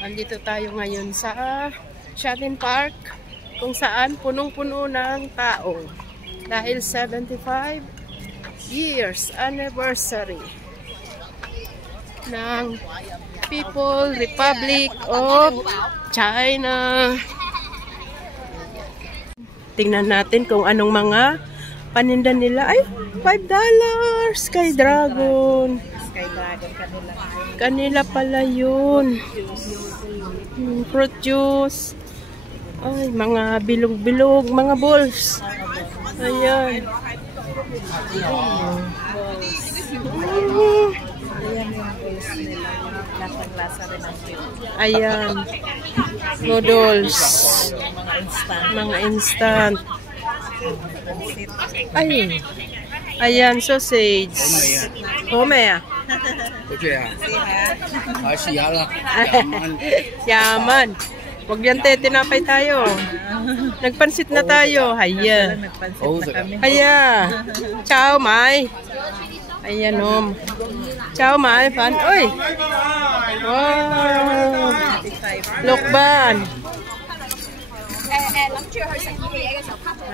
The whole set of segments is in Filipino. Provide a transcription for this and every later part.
Andito tayo ngayon sa Shopping Park kung saan punong-puno ng tao dahil 75 years anniversary ng People Republic of China. Tingnan natin kung anong mga paninda nila. Ay, $5 Sky Dragon. Sky Dragon Kanila pala yun. Fruit juice. Ay, mga bilog-bilog, mga balls. Ayan. Ayan yung balls nila. Lasang-lasa rin ang cute. Ayan. Noodles. Mga instant. Ay. Ayan, sausage. Homea. Yaman. Huwag yan te, tinapay tayo. Nagpansit na tayo. Haya. Haya. Ciao, Mai. Ayan, om. Ciao, Mai. Fan. Uy. Wow. Lokban.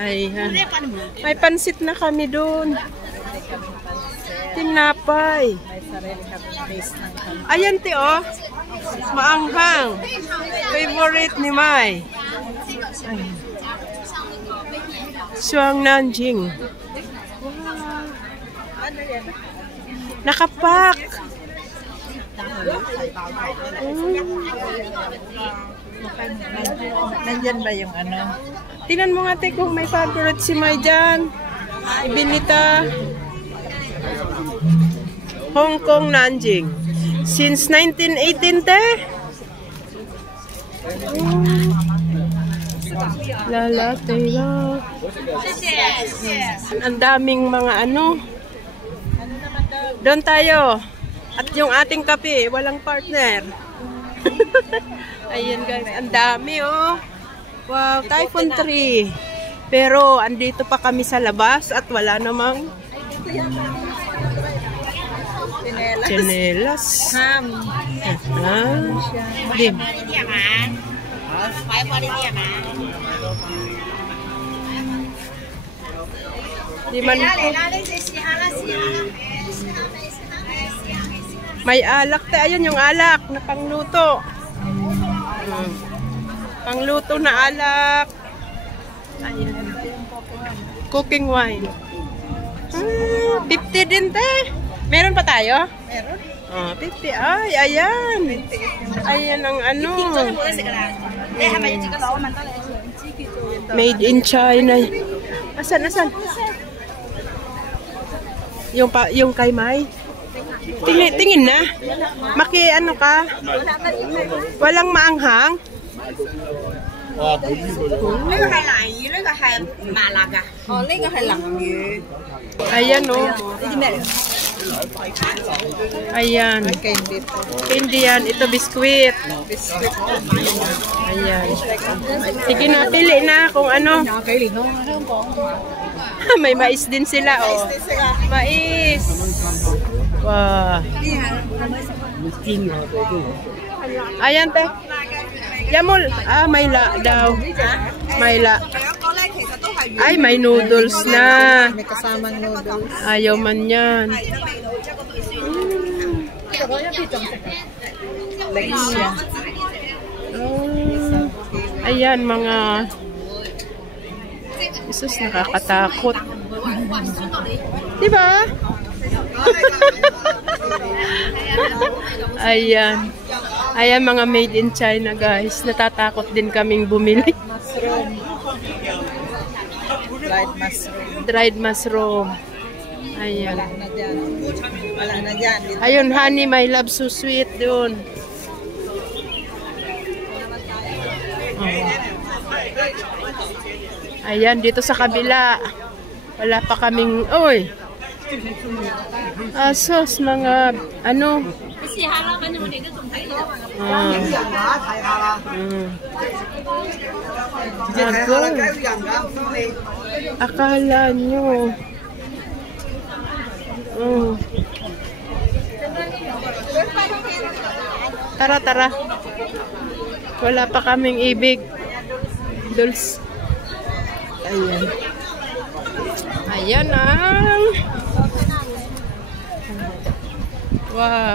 Ayan. May pansit na kami doon. Tinapay. May sarili kami taste ng kami. Ayan, te, oh. Maanghang. Favorite ni Mai. Suang Nanjing. Nakapak. Nandyan ba yung ano? Tingnan mo nga, te, kung may favorite si Mai dyan. Ibinita. Hong Kong Nanjing. Since 1918, te. Lala, tela. Ang daming mga ano. Doon tayo. At yung ating kape, walang partner. Ayan guys, ang dami oh. Wow, typhoon tree. Pero andito pa kami sa labas at wala namang chinelas. Ham. Dim. Di man po. May alak te. Ayun yung alak na pangluto. Pangluto na alak. Ayan. Cooking wine. 50 din te. Meron pa tayo? Meron. Oh, 50. Ay, ayan. Ayan ang ano. Made in China. Asan? Yung kay Mai. Tingin na. Maki ano ka? Walang maanghang? Ayan oh. Ayan. Hindi yan. Ito biskwit. Ayan. Sige na, pili na kung ano. May mais din sila oh. Mais. Wow. Ayan te. Yamul. May la daw. May la. Ay, may noodles na. May kasamang noodles. Ayaw man yan. Lagsia. Ayan, mga Jesus, nakakatakot. Diba? Ayan. Ayan, mga made in China, guys. Natatakot din kaming bumili. Mushroom. Dried mushroom. Dried mushroom. Ayan. Wala na dyan. Ayun, honey, my love, so sweet doon. Ayan, dito sa kabila. Wala pa kaming, oy. Asos, mga, ano, Akala nyo. Tara, tara. Wala pa kaming ibig. Dolls. Ayan. Ayan ang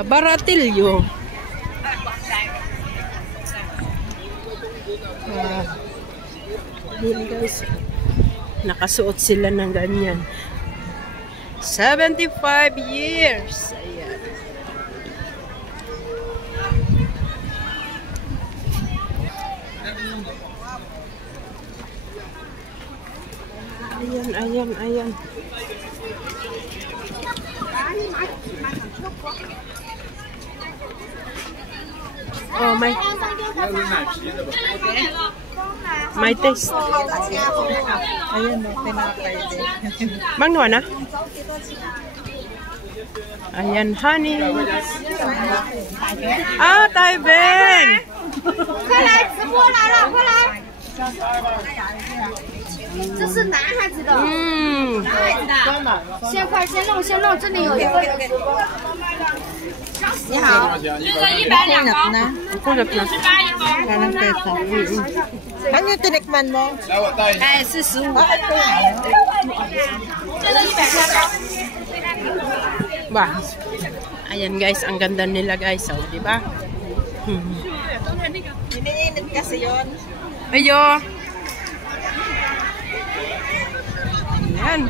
Baratilyo. Ayan guys. Nakasuot sila ng ganyan. 75 years. Ayan. Ayan. Oh, may taste. Ayun, no, pinapay din. Mangno na? Ayan, honey. Ah, Taibeng! 快来，直播来了，快来！这是男孩子的，男孩子的，先快先弄，这里有一个。你好，这个120包， Kulap na. Kanang peso. Ano yung tinikman mo? 哎是15，这个130包。 Ba? Ayan guys, ang ganda nila guys, oh, di ba? Iniinit kasi yun. Ayo. Ayan,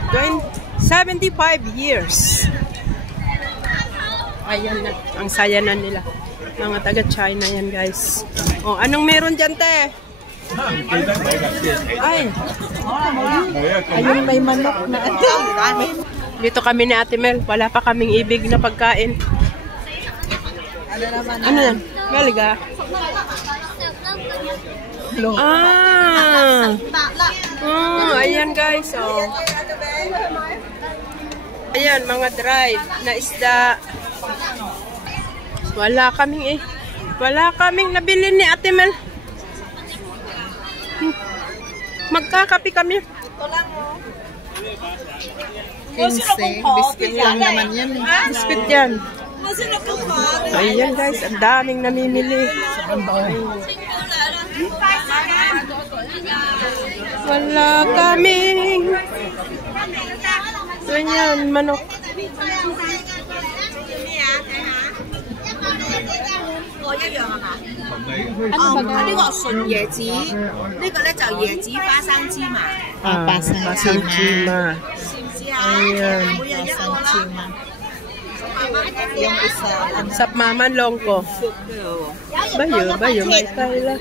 75 years. Ayan na, ang saya na nila. Mga taga-China yan guys. Oh, anong meron dyan, te? Ay. Ayun, may manok na. Dito kami ni Ate Mel. Wala pa kaming ibig na pagkain. Ano naman? Ano yan? Galiga? Ah! Oh, ayan guys. Oh. Ayan, mga dried na isda. Wala kaming nabili ni Ate Mel. Magkakapi kami. Ito lang, oh. 15. Biscuit lang naman yan. Biscuit yan. Ayan guys, ang daming namimili. Wala kaming. Ayan, manok. 呢個純椰子，呢個咧就椰子花生芝麻， pasang chima. 試唔試下？ Ayan. 每人一個啦。 Yung isa. Sap maman longko. Bayo, may kaila.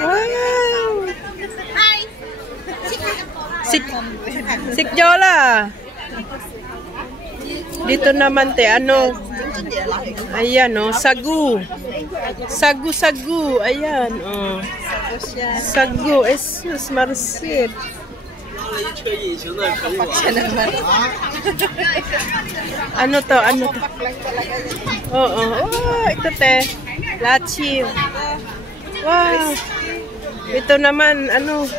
Wow! Sikjola. Dito naman te, ano? Ayan, oh, sagu. Sagu. Ayan, oh. Sagu. Jesus, marsit. Ano to? Oo. Oh, ito te. Lachi. Wow. Ito naman, ano?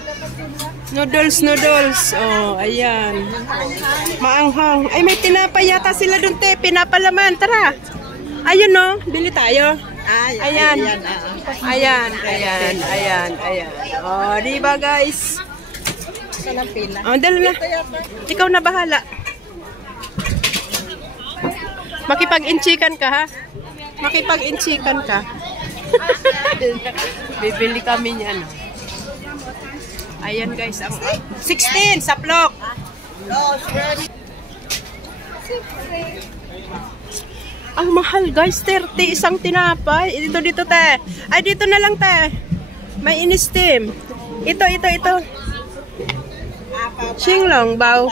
Noodles. Oh, ayan. Maanghang. Ay, may tinapay yata sila dun te. Pinapalaman. Tara. Ayun, no? Bili tayo. Ayan. Ayan. Oh, diba guys? Oh, dali na. Ikaw na bahala. Makipag-inchikan ka, ha? Makipag-inchikan ka. Bibili kami niyan. Ayan guys, ang 16 sa plok. Ang mahal guys, 30 isang tinapay. Dito te. Ay dito na lang te. May in-steam. Ito. Xinglong bao.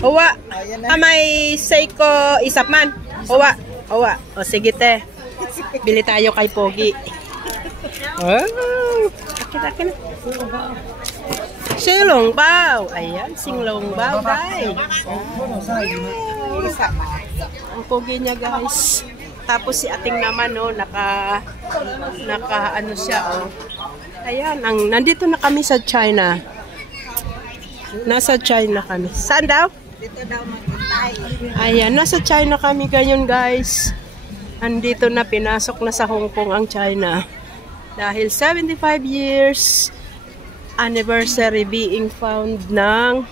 Owa. May seiko isap man. Owa. O sige te. Bili tayo kay Pogi. Oh. Akin na. Xinglong bao. Ayan, xinglong bao guys. Ang Pogi niya guys. Tapos si ating naman, no, naka ano siya, oh. Ayan, nandito na kami sa China. Nasa China kami. Saan daw? Dito daw maghintay. Ayan, nasa China kami ngayon, guys. Andito na, pinasok na sa Hong Kong ang China. Dahil 75 years anniversary being found ng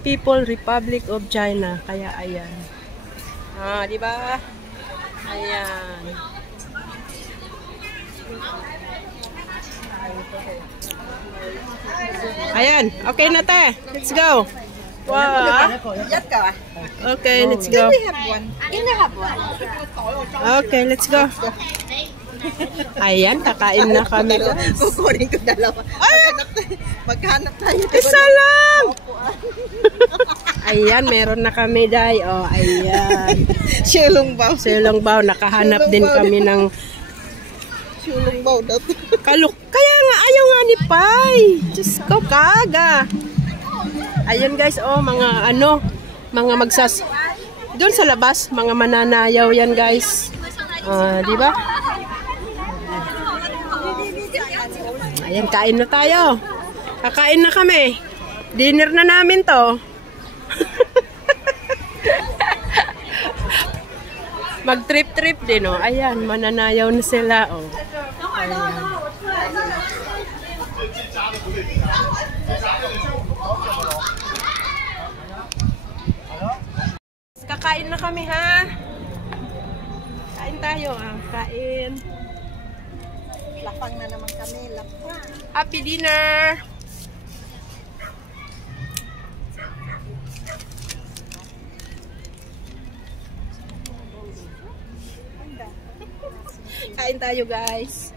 People Republic of China. Kaya ayan. Ah, di ba? Ayan. Ayan, okay na te. Let's go. Wow. Okay, let's go. Okay, let's go. Ayan, kakain na kami. Kukunin ko dalawa. Maghanap tayo. Isa lang! Ayan, meron na kami, day. Oh, ayan. Silongbaw. Silongbaw, nakahanap din kami ng Silongbaw daw. kaluk. Kaya nga, ayaw nga ni Pai. Diyos ko, kaga. Ayan guys, oh, mga ano, mga doon sa labas, mga mananayaw yan guys. Di ba? Ayan, kain na tayo. Kakain na kami. Dinner na namin to. Mag-trip-trip din, oh. Ayan, mananayaw na sila, oh. Ayan. Kakain na kami, ha? Kain tayo, ha? Kain. Lapang na naman kami. Lapang. Happy dinner! Kain tayo, guys.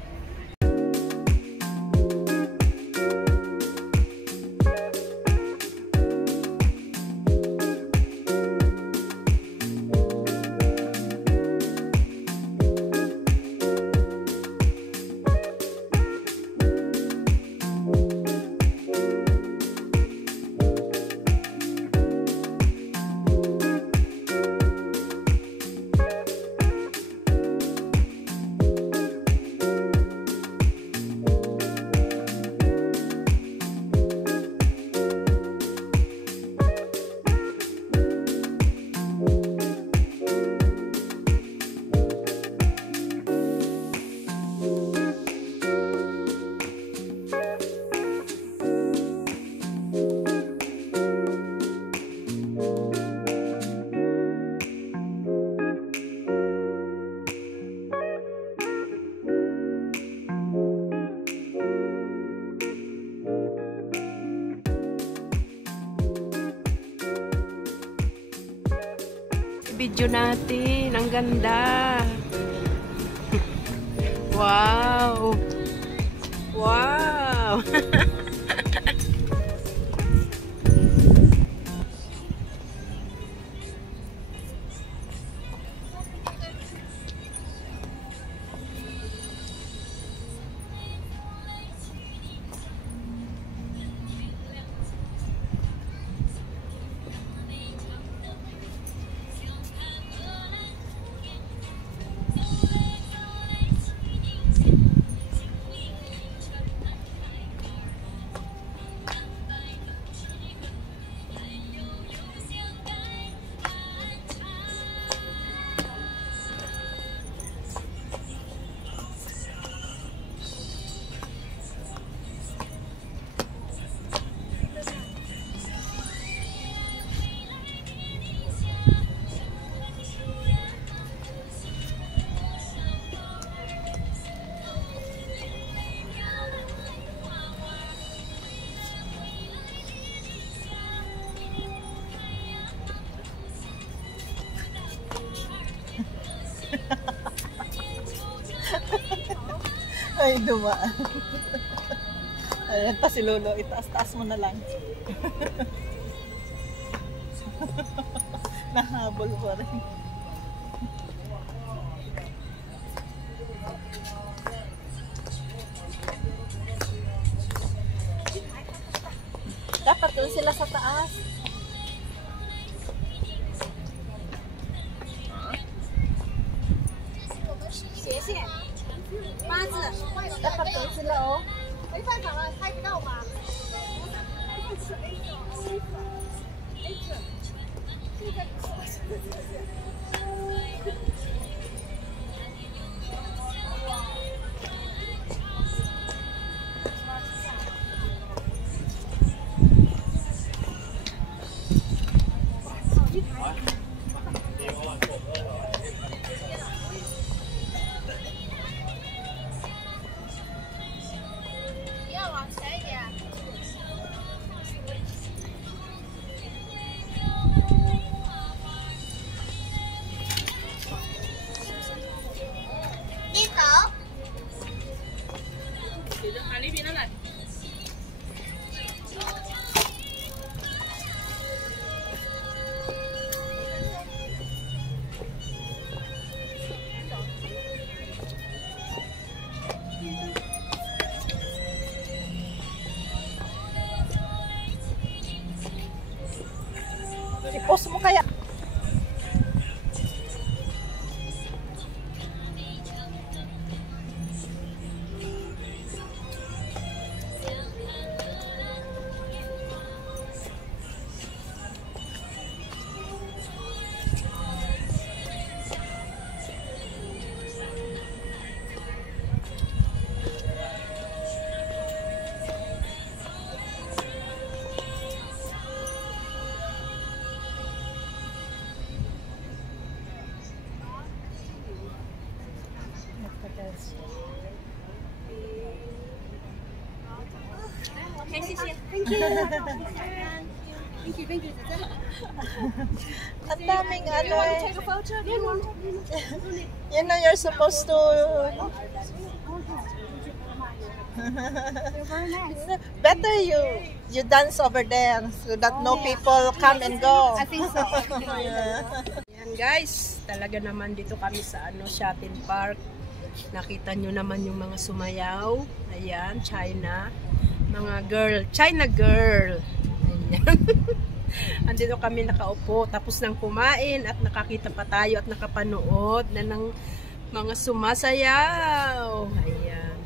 Video natin. Ang ganda. Wow. Wow. Ay, dumaan. Ayan pa si Lolo. Itaas-taas mo na lang. Nahabol ko rin. Dapat doon sila sa taas. 谢。八字，要把鼻子了哦。没办法了，拍不到嘛。要往前一点。你走。I-post mo kaya. OK， 谢谢。Thank you. Thank you, thank you. Ang daming ano eh. Take a photo. Do you want? You know you're supposed to... You're very nice. Better you dance over there so that no people come and go. I think so. Yan guys, talaga naman dito kami sa shopping park. Nakita nyo naman yung mga sumayaw. Ayan, China. Mga girl, China girl. Ayan. Andito kami nakaupo, tapos nang kumain at nakakita pa tayo at nakapanood na ng mga sumasayaw. Ayan.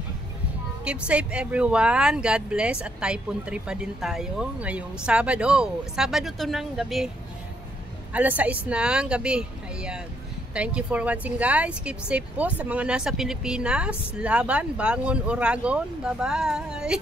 Keep safe everyone. God bless at Typhoon 3 pa din tayo ngayong Sabado. Sabado to ng gabi. Alas 6 ng gabi. Ayan. Thank you for watching guys. Keep safe po sa mga nasa Pilipinas. Laban, bangon, Oragon. Bye-bye.